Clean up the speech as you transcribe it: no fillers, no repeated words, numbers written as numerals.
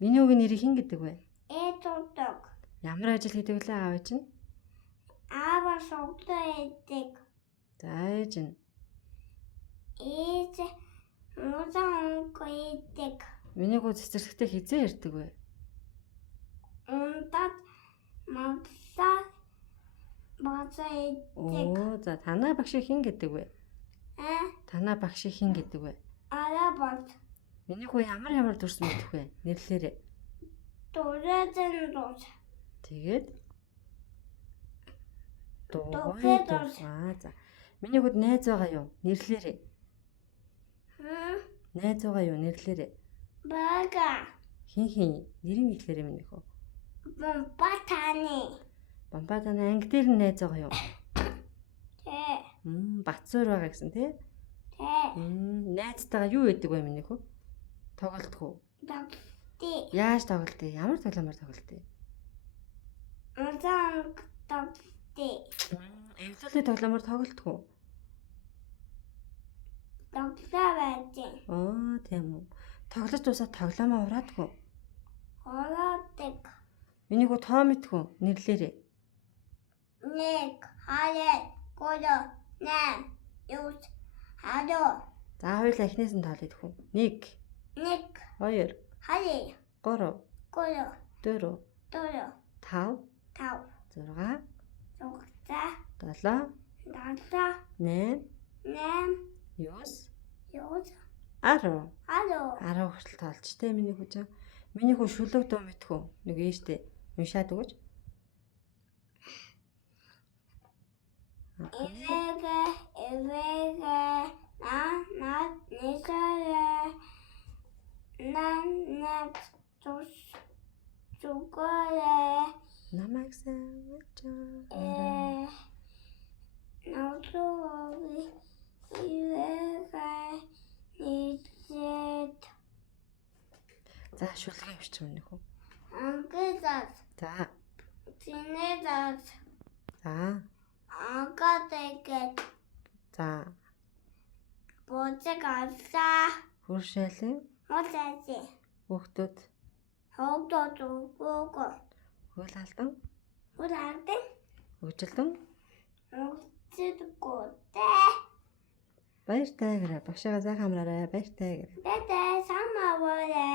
Миний үгийн нэрийг хэн гэдэг вэ? Эдудаг. Ямар ажил хийдэг вэ аав чинь? Аава шогдоо эдэг. За ээж нь. Ээж музан онко эдэг. Миний гоо цэцэрлэгтэй хизээ ирдэг вэ? Ундад мавлаа базаа эдэг. Оо за танаа багшийг хэн гэдэг вэ? Танаа багшийг хэн гэдэг вэ? Арабад. Миний гоо ямар дүрс мэдэх вэ? Нэрлэлээрээ. Дөрөдөн дус. Тэгээд Дөрөдөн. За. Миний гоод найз байгаа юу? Нэрлэлээрээ. Найз байгаа юу? Нэрлэлээрээ. Бага. Хин нэрийн нэрлэлээрээ миний гоо. Бамбатаны. Бамбатаны анги дээр нь найз байгаа юу? Тэ. Батсуур байгаа гэсэн тий? Тэ. Найзтайгаа юу яадаг вэ миний хөө? Тоглолтох уу? Дагти. Яаж тоглолтыг? Ямар тоглоомор тоглолтыг? Музан дагти. Эвлэлийн тоглоомор тоглолтох уу? Тоглоо байж. Тийм үү. Тоглож дуусаад тоглоомоо ураадаг уу? Ороодаг. Миний хөө тоо мэдэх үү? Нэрлэлээрээ. 1, 2, 3, 4, 5, 6. За хоёулаа эхнээс нь тоолъё хөө. 1 1, 2 2, 3 3, 4 4, 5 5, 6 6, 7 7, 8 8, 9 9, 10 10. хүртэл тоолч тэ миний хүү. Миний хүү шүлэг дуу мэдэх үү? Нэг ээжтэй уншаад өгөөч. Эвэгэ на нисарэ нан тус чугорэ Намайг сайн наутови эвэгэ нисэт. За шүлгээ авчиж миний хүү. Ангизас. За. Тинэдас. За. Ангадэгэт. За. Божигаса. Хүршээлэн Моцаси. хүүхдүүд Хогдод угуг. хөл алдан Ураадаг. өжилдөн Угцэдгүүтэ. баяртай гэрэ багшаага зайхан амраарай баяртай гэрэ. Дэдэ самаварэ.